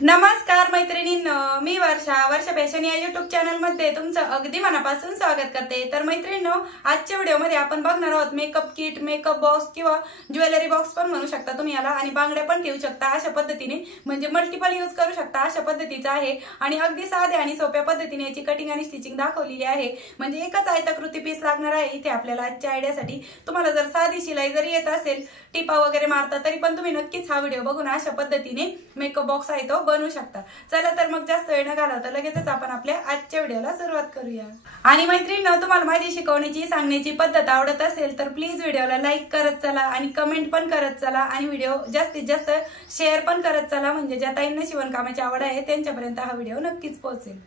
नमस्कार मैत्रिणींनो, मी वर्षा फॅशन या युट्यूब चॅनल मध्ये तुमचं अगदी मनापासून स्वागत करते। तर मैत्रिणींनो, आजच्या व्हिडिओमध्ये आपण बघणार आहोत मेकअप किट, मेकअप बॉक्स किंवा ज्वेलरी बॉक्स पण म्हणू शकता तुम्ही याला, आणि बांगड्या पण ठेवू शकता अशा पद्धतीने, म्हणजे मल्टिपल यूज करू शकता अशा पद्धतीचा आहे। आणि अगदी साध्या आणि सोप्या पद्धतीने याची कटिंग आणि स्टिचिंग दाखवलेली आहे। म्हणजे एकच आयताकृती पीस लागणार आहे इथे आपल्याला आजच्या आयडियासाठी। तुम्हाला जर साधी शिलाई जरी येत असेल, टिपा वगैरे मारता, तरी पण तुम्ही नक्कीच हा व्हिडिओ बघून अशा पद्धतीने मेकअप बॉक्स आहे तो बनवू शकता। चला तर मग जास्त वेळ न घालवता लगेचच आपण आपल्या आजच्या व्हिडिओला सुरुवात करूया। आणि मैत्रिणींनो, तुम्हाला माझी शिकवण्याची सांगण्याची पद्धत आवडत असेल तर प्लीज व्हिडिओला लाईक करत चला आणि कमेंट पण करत चला, आणि व्हिडिओ जास्तीत जास्त शेअर पण करत चला, म्हणजे ज्या ताईंना शिवणकामाची आवड आहे त्यांच्यापर्यंत हा व्हिडिओ नक्कीच पोहोचेल।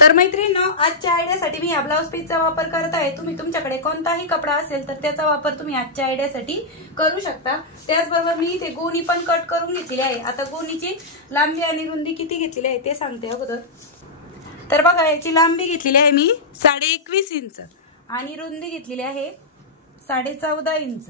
तर मैत्रिणींनो, आजच्या आयडियासाठी मी या ब्लाउज पीसचा वापर करत आहे। तुम्ही तुमच्याकडे कोणताही कपडा असेल तर त्याचा वापर तुम्ही आजच्या आयडियासाठी करू शकता। त्याचबरोबर मी इथे गोणी पण कट करून घेतली आहे। आता गोणीची लांबी आणि रुंदी किती घेतलेली आहे ते सांगते अगोदर। तर बघा, याची लांबी घेतलेली आहे मी 21.5 इंच आणि रुंदी घेतलेली आहे 14.5 इंच।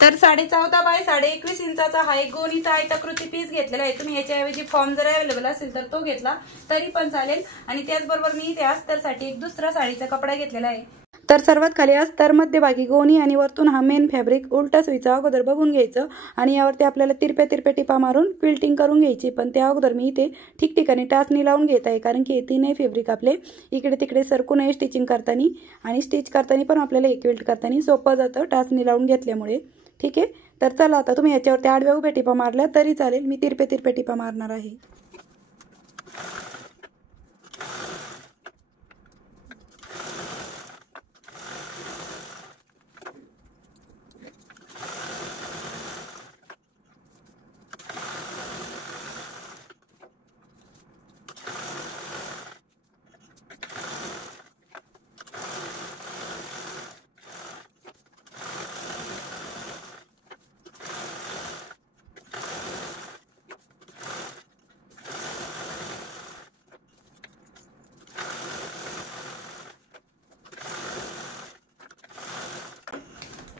तर 14.5 बाय 21.5 इंचाचा हा एक गोणीचा आयताकृती पीस घेतलेला आहे। तुम्ही याच्याऐवजी फॉर्म जर अवेलेबल असेल तर तो घेतला तरी पण चालेल। आणि त्याचबरोबर मी इथे अस्तरसाठी एक दुसरा साडीचा कपडा घेतलेला आहे। तर सर्वात खाली अस्तर, मध्यभागी गोणी आणि वरतून हा मेन फॅब्रिक उलटा सुईचा अगोदर बघून घ्यायचं, आणि यावरती आपल्याला तिरप्या तिरप्या टिपा मारून क्विल्टिंग करून घ्यायची। पण त्या अगोदर मी इथे ठिकठिकाणी टाचणी लावून घेत आहे, कारण की तीनही फॅब्रिक आपले इकडे तिकडे सरकू नये स्टिचिंग करताना, आणि स्टिच करताना पण आपल्याला हे क्विल्ट करताना सोपं जातं टाचणी लावून घेतल्यामुळे। ठीक आहे, तर चला आता तुम्ही याच्यावरती आडव्या उभ्या टिपा मारल्या तरी चालेल, मी तिरप्या तिरप्या टिपा मारणार आहे।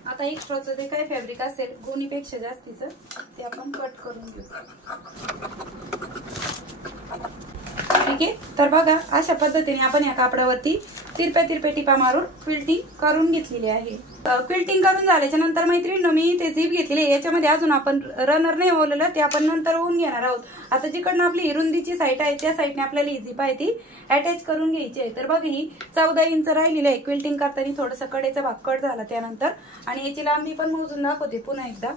आता एक्स्ट्राचं जे काही फॅब्रिक असेल गोणीपेक्षा जास्तीचं ते आपण कट करून घेऊ। ठीक आहे, तर बघा अशा पद्धतीने आपण या कापडावरती तिरप्या तिरप्या टिपा मारून क्विल्टिंग करून घेतलेली आहे। क्विल्टिंग करून झाल्याच्या नंतर मैत्रिणींनो, मी ते झीप घेतलेली आहे। याच्यामध्ये अजून आपण रनर नाही ओवलेलं, ते आपण नंतर होऊन घेणार आहोत। आता जिकडनं आपली रुंदीची साईड आहे त्या साईडने आपल्याला ही झीप आहे ती अटॅच करून घ्यायची आहे। तर बघ, ही 14 इंच राहिलेली आहे। क्विल्टिंग करताना थोडंसं कडेचा भाग कट झाला त्यानंतर, आणि याची लांबी पण मोजून दाखवते पुन्हा एकदा।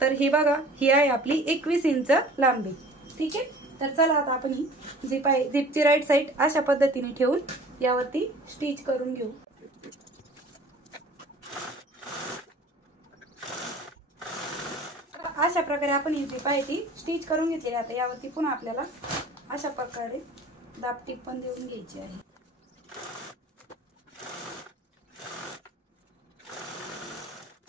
तर ही बघा, ही आहे आपली 21 इंच लांबी। ठीक आहे, तर चला आता आपण ही झीप आहे, झीपची राईट साईड अशा पद्धतीने ठेवून यावरती स्टिच करून घेऊ। अशा प्रकारे आपण ही झीप आहे ती स्टिच करून घेतलेली आहे। आता यावरती पुन्हा आपल्याला अशा प्रकारे दाबटीप पण देऊन घ्यायची आहे।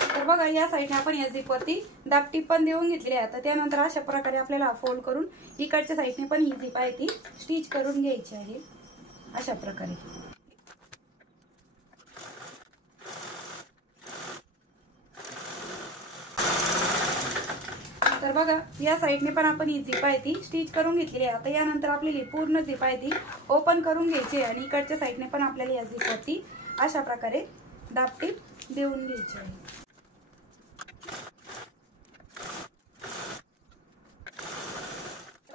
तर बघा, या साईडने आपण या झीप वरती दाबटीप पण देऊन घेतलेली आहे। आता त्यानंतर अशा प्रकारे आपल्याला फोल्ड करून इकडच्या साईडने पण ही झीप आहे ती स्टिच करून घ्यायची आहे अशा प्रकारे। तर बघा, या साईडने पण आपण ही झीप आहे ती स्टिच करून घेतलेली आहे। आता यानंतर आपल्याला पूर्ण झीप आहे ती ओपन करून घ्यायची आहे, आणि इकडच्या साईडने पण आपल्याला या झीप वरती अशा प्रकारे दाबटीप देऊन घ्यायची आहे।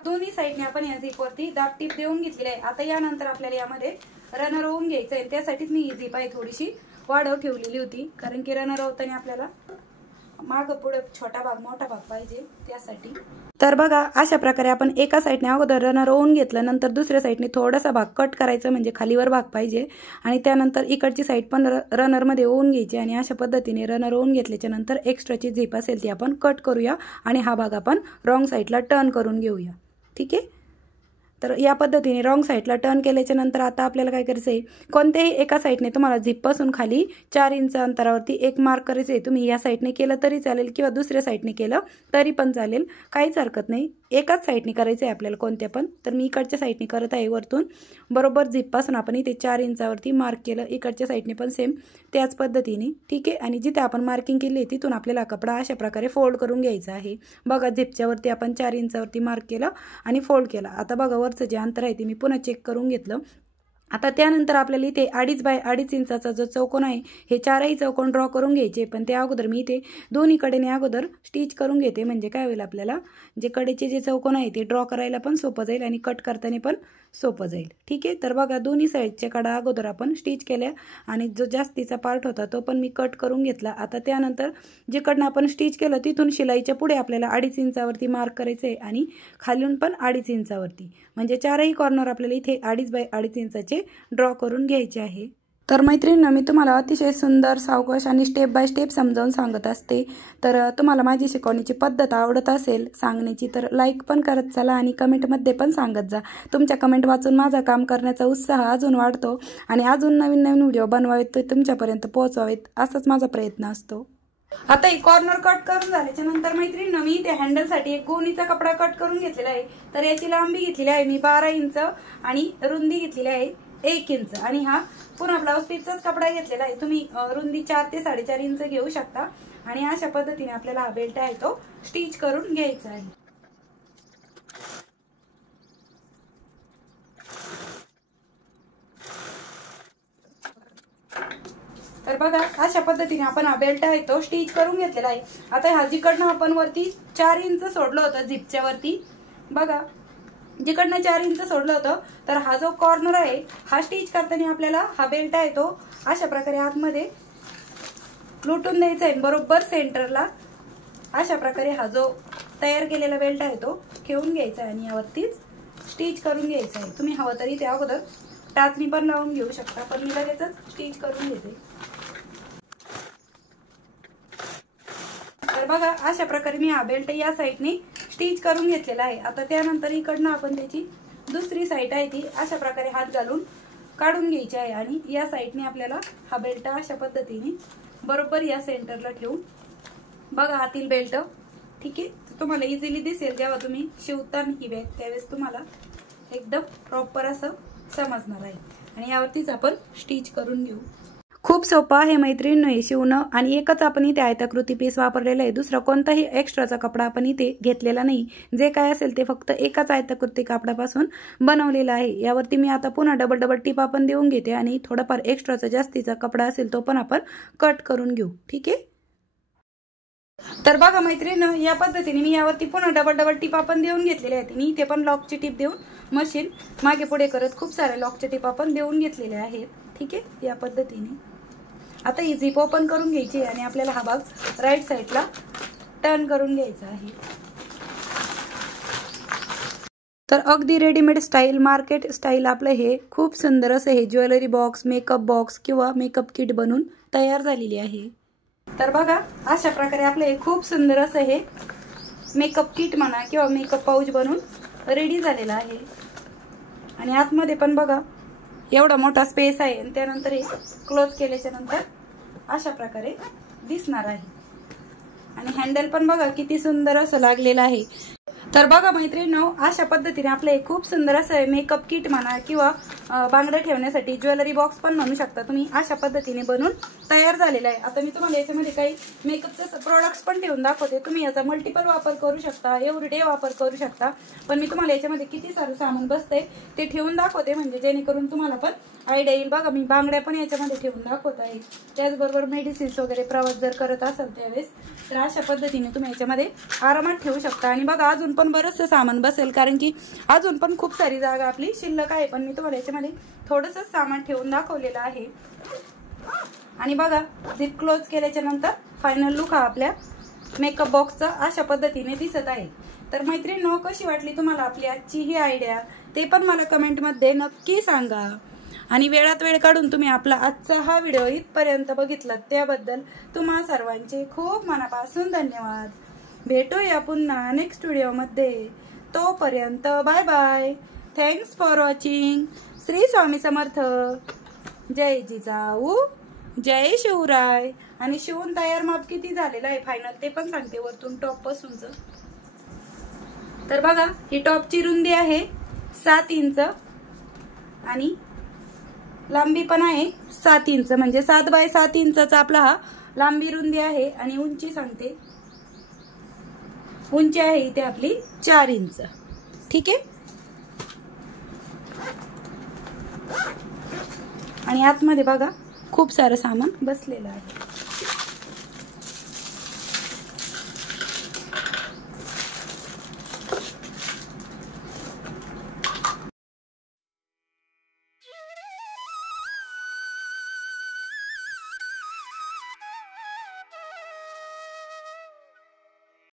दोन्ही साईडने आपण या झीप वरती दाबटीप देऊन घेतलेली आहे। आता यानंतर आपल्याला यामध्ये रनर होऊन घ्यायचं आहे। त्यासाठीच मी ही झीप आहे थोडीशी वाढव ठेवलेली होती, कारण की रनर होताना आपल्याला माग पुढे छोटा भाग मोठा भाग पाहिजे त्यासाठी। तर बघा, अशा प्रकारे आपण एका साईडने अगोदर रनर होऊन घेतलं, नंतर दुसऱ्या साईडने थोडासा भाग कट करायचा, म्हणजे खालीवर भाग पाहिजे, आणि त्यानंतर इकडची साईड पण रनर मध्ये होऊन घ्यायची। आणि अशा पद्धतीने रनर होऊन घेतल्याच्या नंतर एक्स्ट्राची झीप असेल ती आपण कट करूया, आणि हा भाग आपण रॉंग साईडला टर्न करून घेऊया। ठीक आहे, तर या पद्धतीने रॉंग साईडला टर्न केल्याच्या नंतर आता आपल्याला काय करायचं आहे, कोणत्याही एका साईडने तुम्हाला झिपपासून खाली 4 इंच अंतरावरती एक मार्क करायचं आहे. तुम्ही या साईडने केलं तरी चालेल किंवा दुसऱ्या साईडने केलं तरी पण चालेल, काहीच हरकत नाही. एकाच साईडने करायचं आहे आपल्याला कोणत्या पण. तर मी इकडच्या साईडने करत आहे. वरतून बरोबर झिपपासून आपण इथे 4 इंचावरती मार्क केलं. इकडच्या साईडने पण सेम त्याच पद्धतीने, ठीक आहे. आणि जिथे आपण मार्किंग केली आहे तिथून आपल्याला कपडा अशा प्रकारे फोल्ड करून घ्यायचा आहे. बघा झिपच्यावरती आपण 4 इंचावरती मार्क केलं आणि फोल्ड केला. आता बघा वरचं जे अंतर आहे ते मी पुन्हा चेक करून घेतलं. आता त्यानंतर आपल्याला इथे 2.5 बाय 2.5 इंचाचा जो चौकोन आहे हे 4ही चौकोन ड्रॉ करून घ्यायचे. पण त्या अगोदर मी इथे दोन्ही कडेने अगोदर स्टिच करून घेते. म्हणजे काय होईल, आपल्याला जे कडेचे जे चौकोन आहे ते ड्रॉ करायला पण सोपं जाईल आणि कट करताना पण सोपं जाईल, ठीक आहे. तर बघा दोन्ही साईडच्या कडा अगोदर आपण स्टिच केल्या आणि जो जास्तीचा पार्ट होता तो पण मी कट करून घेतला. आता त्यानंतर जिकडनं आपण स्टिच केलं तिथून शिलाईच्या पुढे आपल्याला 2.5 इंचावरती मार्क करायचं आहे आणि खालून पण 2.5 इंचावरती, म्हणजे 4ही कॉर्नर आपल्याला इथे 2.5 बाय 2.5 इंचाचे ड्रॉ करून घ्यायचे आहे. तर मैत्रिणींनो, मी तुम्हाला अतिशय सुंदर, सावकाश आणि स्टेप बाय स्टेप समजावून सांगत असते. तर तुम्हाला माझी शिकवण्याची पद्धत आवडत असेल सांगण्याची तर लाईक पण करत चला आणि कमेंटमध्ये पण सांगत जा. तुमच्या कमेंट वाचून माझं काम करण्याचा उत्साह अजून वाढतो आणि अजून नवीन नवीन व्हिडिओ बनवावेत ते तुमच्यापर्यंत पोहोचवावेत असाच माझा प्रयत्न असतो. आता ही कॉर्नर कट करून झाल्याच्या नंतर मैत्रिणींनो, मी त्या हँडलसाठी एक गोणीचा कपडा कट करून घेतलेला आहे. तर याची लांबी घेतलेली आहे मी 12 इंच आणि रुंदी घेतलेली आहे 1 इंच. आणि हा पुन्हा ब्लाउज पीसचाच कपडा घेतलेला आहे. तुम्ही रुंदी 4 ते 4.5 इंच घेऊ शकता. आणि अशा पद्धतीने आपल्याला हा बेल्ट आहे तो स्टिच करून घ्यायचा आहे. तर बघा अशा पद्धतीने आपण हा बेल्ट आहे तो स्टिच करून घेतलेला आहे. आता ह्या जिकडनं आपण वरती 4 इंच सोडलं होतं झिपच्या वरती, बघा जिकडनं 4 इंच सोडलं होतं, तर हा जो कॉर्नर आहे हा स्टिच करताना आपल्याला हा बेल्ट आहे तो अशा प्रकारे आतमध्ये लुटून द्यायचा आहे. बरोबर सेंटरला अशा प्रकारे हा जो तयार केलेला बेल्ट आहे तो ठेवून घ्यायचा आहे आणि यावरतीच स्टिच करून घ्यायचा आहे. तुम्ही हवं तरी त्या अगोदर टाचणी पण लावून घेऊ शकता, पण मी लगेचच स्टिच करून घेते. तर बघा अशा प्रकारे मी हा बेल्ट या साईडने स्टिच करून घेतलेला आहे. आता त्यानंतर इकडनं आपण त्याची दुसरी साईड आहे ती अशा प्रकारे हात घालून काढून घ्यायची आहे आणि या साईडने आपल्याला हा बेल्ट अशा पद्धतीने बरोबर या सेंटरला ठेवून, बघा आतील बेल्ट, ठीक आहे. तुम्हाला इझिली दिसेल जेव्हा तुम्ही शिवताना ही बॅग, त्यावेळेस तुम्हाला एकदम प्रॉपर असं समजणार आहे. आणि यावरतीच आपण स्टिच करून घेऊ. खूप सोपं आहे मैत्रिणींनो हे शिवणं. आणि एकच आपण इथे आयताकृती पीस वापरलेला आहे, दुसरा कोणताही एक्स्ट्राचा कपडा आपण इथे घेतलेला नाही. जे काय असेल ते फक्त एकाच आयताकृती कापडापासून बनवलेला आहे. यावरती मी आता पुन्हा डबल टिपा पण देऊन घेते आणि थोडाफार एक्स्ट्राचा जास्तीचा कपडा असेल तो पण आपण कट करून घेऊ, ठीक आहे. तर बघा मैत्रिणींनो, या पद्धतीने मी यावरती पुन्हा डबल टिपा पण देऊन घेतलेल्या आहेत. मी ते पण लॉकची टिप देऊन मशीन मागे पुढे करत खूप साऱ्या लॉकच्या टिपा पण देऊन घेतलेल्या आहेत, ठीक आहे. या पद्धतीने आता ही झिप ओपन करून घ्यायची आणि आपल्याला हा भाग राईट साईडला टर्न करून घ्यायचा आहे. तर अगदी रेडीमेड स्टाईल, मार्केट स्टाईल आपलं हे खूप सुंदर असं हे ज्वेलरी बॉक्स, मेकअप बॉक्स किंवा मेकअप किट बनून तयार झालेली आहे. तर बघा अशा प्रकारे आपलं हे खूप सुंदर असं हे मेकअप किट म्हणा किंवा मेकअप पाऊच बनून रेडी झालेला आहे. आणि आतमध्ये पण बघा एवढा मोठा स्पेस आहे. आणि त्यानंतर हे क्लोज केल्याच्या नंतर अशा प्रकारे दिसणार आहे. आणि हँडल पण बघा किती सुंदर असं लागलेलं आहे. तर बघा मैत्रिणींनो, अशा पद्धतीने आपलं हे खूप सुंदर असं मेकअप किट म्हणा किंवा बांगड्या ठेवण्यासाठी ज्वेलरी बॉक्स पण म्हणू शकता तुम्ही, अशा पद्धतीने बनून तयार झालेला आहे. आता मी तुम्हाला याच्यामध्ये काही मेकअपचे प्रोडक्ट्स पण ठेवून दाखवते. तुम्ही याचा मल्टिपल वापर करू शकता, एव्हरीडे वापर करू शकता. पण मी तुम्हाला याच्यामध्ये किती सारं सामान बसतंय ते ठेवून दाखवते, म्हणजे जेणेकरून तुम्हाला पण आयडिया येईल. बघा मी बांगड्या पण याच्यामध्ये ठेवून दाखवत आहे. त्याचबरोबर मेडिसिन्स वगैरे प्रवास जर करत असाल त्यावेळेस तर अशा पद्धतीने तुम्ही याच्यामध्ये आरामात ठेवू शकता. आणि बघा अजून पण बरंचसं सामान बसेल, कारण की अजून पण खूप सारी जागा आपली शिल्लक आहे. पण मी तुम्हाला याच्यामध्ये थोडंसं सामान ठेवून दाखवलेलं आहे. आणि बघा झिप क्लोज केल्याच्या नंतर फायनल लुक हा आपल्या मेकअप बॉक्सचा अशा पद्धतीने दिसत आहे. तर मैत्रिणींनो, कशी वाटली तुम्हाला आपली आजची ही आयडिया ते पण मला कमेंटमध्ये नक्की सांगा. आणि वेळात वेळ काढून तुम्ही आपला आजचा हा व्हिडिओ इथपर्यंत बघितला त्याबद्दल तुम्हा सर्वांचे खूप मनापासून धन्यवाद. भेटूया पुन्हा नेक्स्ट व्हिडिओमध्ये. तोपर्यंत bye bye. Thanks for watching. Shri Swami Samarth. जय जिजाऊ जय शिवराय. आणि शिवून तयार माप किती झालेलं आहे फायनल ते पण सांगते वरतून टॉप पासूनच. तर बघा ही टॉपची रुंदी आहे 7 इंच आणि लांबी पण आहे 7 इंच, म्हणजे 7 बाय 7 इंचाचा आपला हा लांबी रुंदी आहे. आणि उंची सांगते, उंची आहे इथे आपली 4 इंच. ठीक आहे. आणि आतमध्ये बघा खूप सारं सामान बसलेलं आहे.